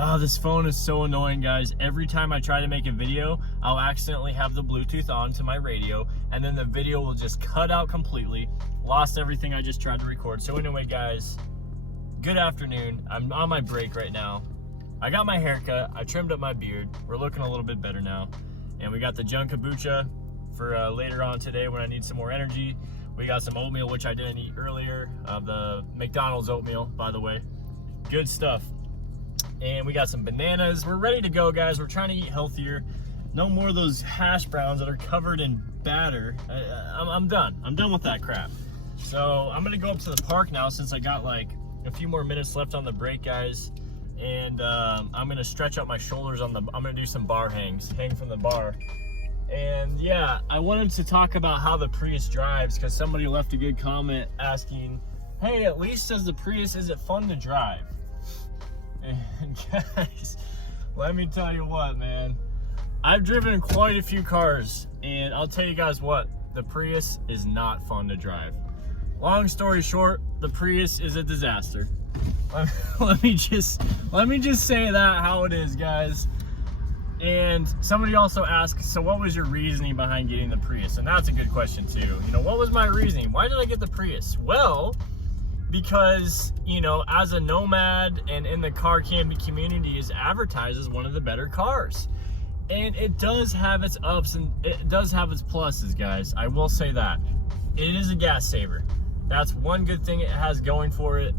Oh, this phone is so annoying, guys. Every time I try to make a video, I'll accidentally have the Bluetooth on to my radio, and then the video will just cut out completely. Lost everything I just tried to record. So anyway, guys, good afternoon. I'm on my break right now. I got my haircut. I trimmed up my beard. We're looking a little bit better now. And we got the Junk Kombucha for later on today when I need some more energy. We got some oatmeal, which I didn't eat earlier. The McDonald's oatmeal, by the way. Good stuff. And we got some bananas. We're ready to go, guys. We're trying to eat healthier. No more of those hash browns that are covered in batter. I'm done. I'm done with that crap. So I'm gonna go up to the park now since I got like a few more minutes left on the break, guys. And I'm gonna stretch out my shoulders I'm gonna do some bar hangs, hang from the bar. And yeah, I wanted to talk about how the Prius drives because somebody left a good comment asking, hey, at least as the Prius, is it fun to drive? And guys, let me tell you what, man. I've driven quite a few cars, and I'll tell you guys what, the Prius is not fun to drive. Long story short, the Prius is a disaster. Let me just say that how it is, guys. And somebody also asked, so what was your reasoning behind getting the Prius? And that's a good question too. You know, what was my reasoning? Why did I get the Prius? Well, because, you know, as a nomad and in the car camping community is advertised as one of the better cars. And it does have its ups and it does have its pluses, guys. I will say that. It is a gas saver. That's one good thing it has going for it.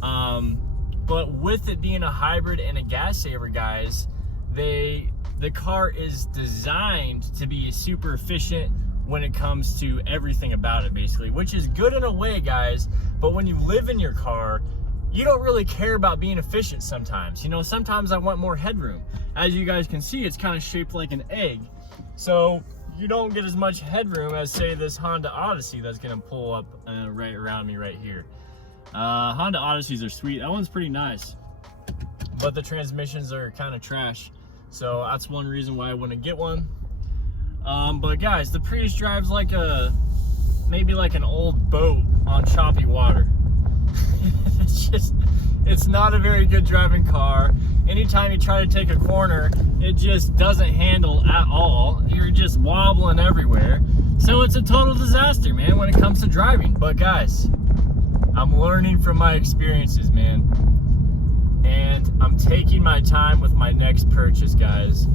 But with it being a hybrid and a gas saver, guys, the car is designed to be super efficient when it comes to everything about it, basically, which is good in a way, guys. But when you live in your car, you don't really care about being efficient sometimes. You know, sometimes I want more headroom. As you guys can see, it's kind of shaped like an egg. So you don't get as much headroom as, say, this Honda Odyssey that's gonna pull up right around me right here. Honda Odysseys are sweet. That one's pretty nice. But the transmissions are kind of trash. So that's one reason why I wouldn't get one. But guys, the Prius drives like maybe like an old boat on choppy water. It's not a very good driving car. Anytime you try to take a corner, it just doesn't handle at all. You're just wobbling everywhere. So it's a total disaster, man, when it comes to driving. But guys, I'm learning from my experiences, man. And I'm taking my time with my next purchase, guys.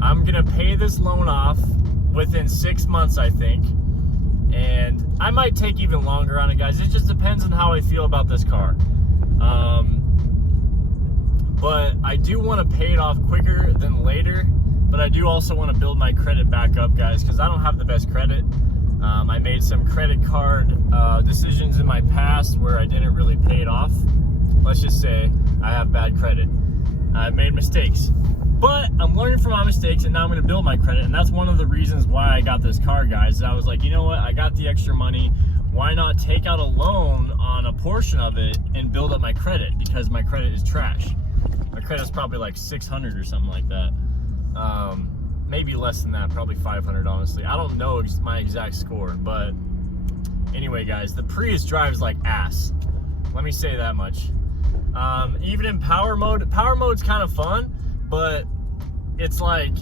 I'm gonna pay this loan off within 6 months, I think. And I might take even longer on it, guys. It just depends on how I feel about this car. But I do want to pay it off quicker than later. But I do also want to build my credit back up, guys, because I don't have the best credit. I made some credit card decisions in my past where I didn't really pay it off. Let's just say I have bad credit. I've made mistakes. But I'm learning from my mistakes, and now I'm going to build my credit. And that's one of the reasons why I got this car, guys. I was like, you know what? I got the extra money. Why not take out a loan on a portion of it and build up my credit? Because my credit is trash. My credit's probably like 600 or something like that. Maybe less than that, probably 500, honestly. I don't know my exact score. But anyway, guys, the Prius drives like ass. Let me say that much. Even in power mode's kind of fun. But it's like,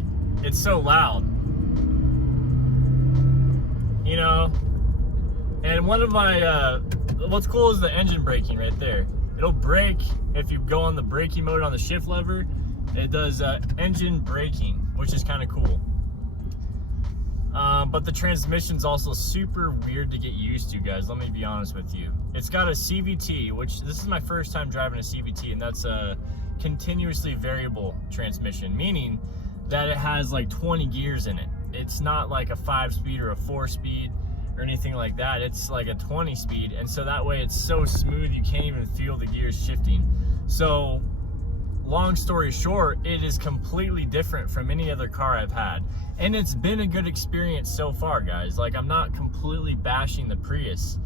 it's so loud, you know? And one of my, what's cool is the engine braking right there. It'll brake if you go on the braking mode on the shift lever. It does engine braking, which is kind of cool. But the transmission's also super weird to get used to, guys. Let me be honest with you. It's got a CVT, which this is my first time driving a CVT, and that's a continuously variable transmission, meaning that it has like 20 gears in it. It's not like a 5-speed or a 4-speed or anything like that. It's like a 20-speed, and so that way it's so smooth you can't even feel the gears shifting. So long story short, it is completely different from any other car I've had, and it's been a good experience so far, guys. Like, I'm not completely bashing the Prius.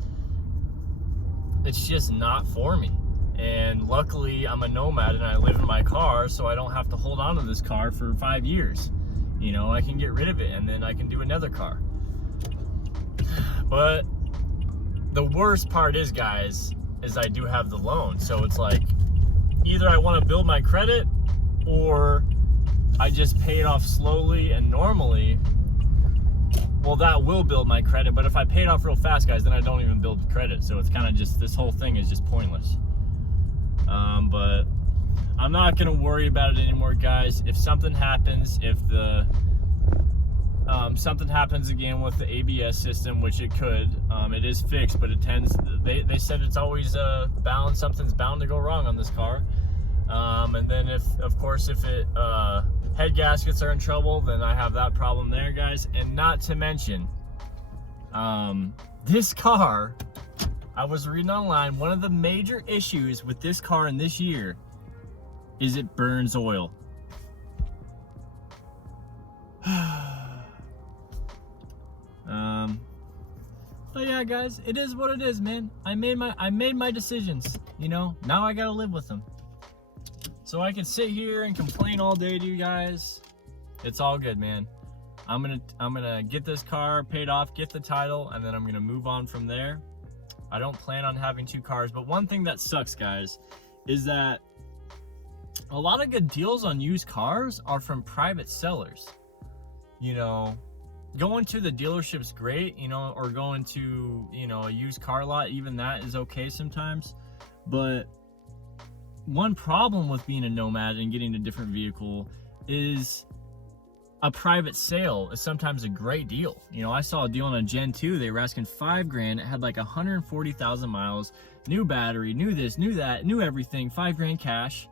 It's just not for me. And luckily, I'm a nomad and I live in my car, so I don't have to hold on to this car for 5 years. You know, I can get rid of it and then I can do another car. But the worst part is, guys, is I do have the loan. So it's like, either I want to build my credit or I just pay it off slowly and normally, well, that will build my credit. But if I pay it off real fast, guys, then I don't even build credit. So it's kind of just, this whole thing is just pointless. But I'm not gonna worry about it anymore, guys. If something happens, if the something happens again with the ABS system, which it could, it is fixed, but it tends, they said it's always bound, something's bound to go wrong on this car. And then if, of course, if it head gaskets are in trouble, then I have that problem there, guys. And not to mention, this car, I was reading online, one of the major issues with this car in this year is it burns oil. But yeah, guys, it is what it is, man. I made my decisions, you know. Now I gotta live with them. So I can sit here and complain all day to you guys. It's all good, man. I'm gonna get this car paid off, get the title, and then I'm gonna move on from there. I don't plan on having 2 cars, but one thing that sucks, guys, is that a lot of good deals on used cars are from private sellers. You know, going to the dealership's great, you know, or going to, you know, a used car lot, even that is okay sometimes. But one problem with being a nomad and getting a different vehicle is a private sale is sometimes a great deal. You know, I saw a deal on a Gen 2. They were asking $5,000. It had like 140,000 miles, new battery, new this, new that, new everything, $5,000 cash.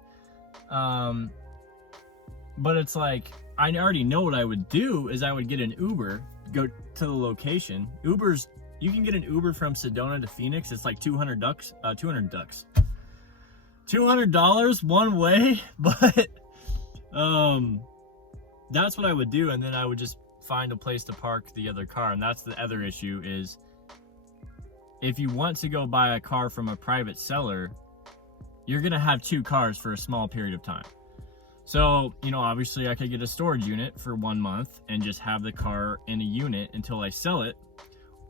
But it's like, I already know what I would do is I would get an Uber, go to the location. Ubers, you can get an Uber from Sedona to Phoenix. It's like $200 one way, but that's what I would do, and then I would just find a place to park the other car. And that's the other issue, is if you want to go buy a car from a private seller, you're gonna have 2 cars for a small period of time. So, you know, obviously I could get a storage unit for 1 month and just have the car in a unit until I sell it.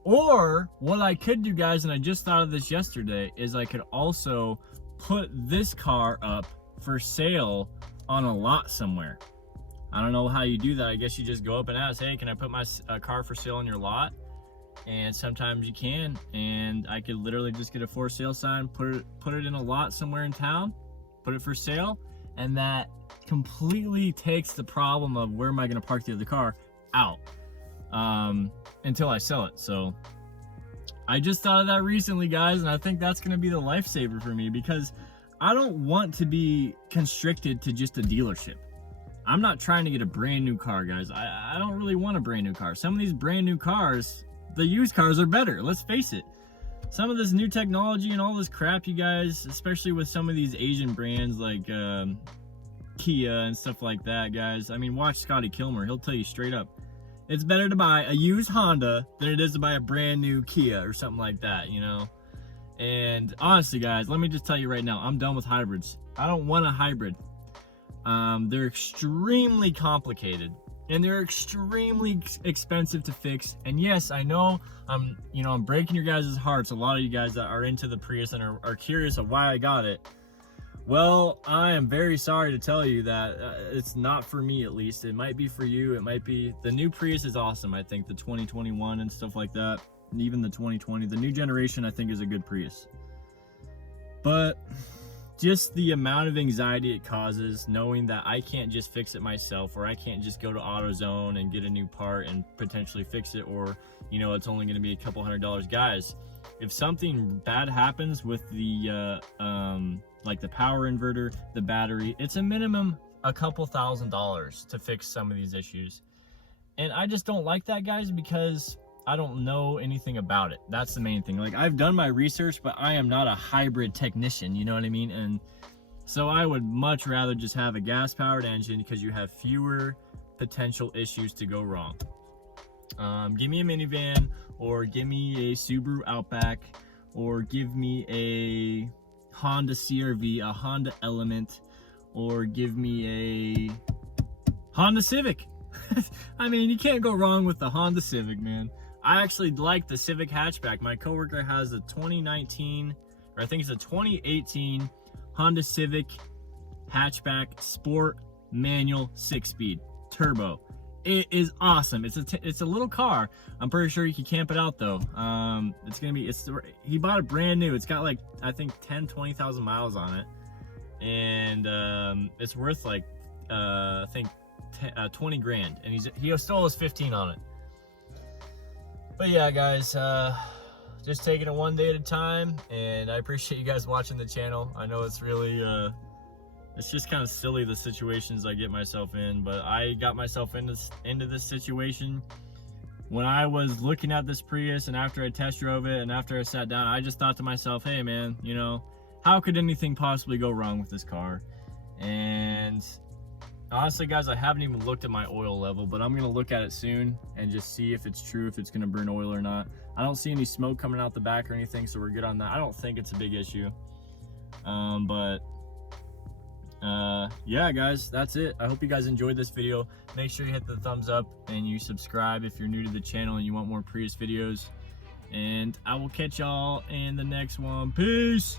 Or what I could do, guys, and I just thought of this yesterday, is I could also put this car up for sale on a lot somewhere. I don't know how you do that. I guess you just go up and ask, hey, can I put my car for sale on your lot? And sometimes you can, and I could literally just get a for sale sign, put it in a lot somewhere in town, put it for sale, and that completely takes the problem of where am I going to park the other car out until I sell it. So I just thought of that recently, guys, and I think that's going to be the lifesaver for me, because I don't want to be constricted to just a dealership. I'm not trying to get a brand new car, guys. I don't really want a brand new car. Some of these brand new cars, the used cars are better, let's face it. Some of this new technology and all this crap, you guys, especially with some of these Asian brands like Kia and stuff like that, guys. I mean, watch Scotty Kilmer. He'll tell you straight up, it's better to buy a used Honda than it is to buy a brand new Kia or something like that, you know? And honestly, guys, let me just tell you right now, I'm done with hybrids. I don't want a hybrid. They're extremely complicated and they're extremely expensive to fix. And yes, I know I'm breaking your guys' hearts. A lot of you guys that are into the Prius and are curious of why I got it. Well, I am very sorry to tell you that it's not for me, at least. It might be for you. It might be. The new Prius is awesome. I think the 2021 and stuff like that, and even the 2020, the new generation, I think is a good Prius. But just the amount of anxiety it causes, knowing that I can't just fix it myself, or I can't just go to AutoZone and get a new part and potentially fix it, or, you know, it's only going to be a couple $100. Guys, if something bad happens with the, like the power inverter, the battery, it's a minimum a couple $1,000s to fix some of these issues. And I just don't like that, guys, because I don't know anything about it. That's the main thing. Like, I've done my research, but I am not a hybrid technician, you know what I mean? And so I would much rather just have a gas-powered engine, because you have fewer potential issues to go wrong. Give me a minivan, or give me a Subaru Outback, or give me a Honda CR-V, a Honda Element, or give me a Honda Civic. I mean, you can't go wrong with the Honda Civic, man. I actually like the Civic hatchback. My coworker has a 2019, or I think it's a 2018 Honda Civic hatchback Sport manual 6-speed turbo. It is awesome. It's a little car. I'm pretty sure you can camp it out though. He bought it brand new. It's got like, I think 20,000 miles on it, and it's worth like I think 20 grand, and he still has 15 on it. But yeah, guys, just taking it one day at a time, and I appreciate you guys watching the channel. I know it's really it's just kind of silly, the situations I get myself in, but I got myself into this situation when I was looking at this Prius, and after I test drove it and after I sat down, I just thought to myself, hey man, you know, how could anything possibly go wrong with this car? And honestly, guys, I haven't even looked at my oil level, but I'm gonna look at it soon and just see if it's true, if it's gonna burn oil or not. I don't see any smoke coming out the back or anything, so we're good on that. I don't think it's a big issue. Yeah, guys, that's it. I hope you guys enjoyed this video. Make sure you hit the thumbs up and you subscribe if you're new to the channel and you want more Prius videos. And I will catch y'all in the next one. Peace!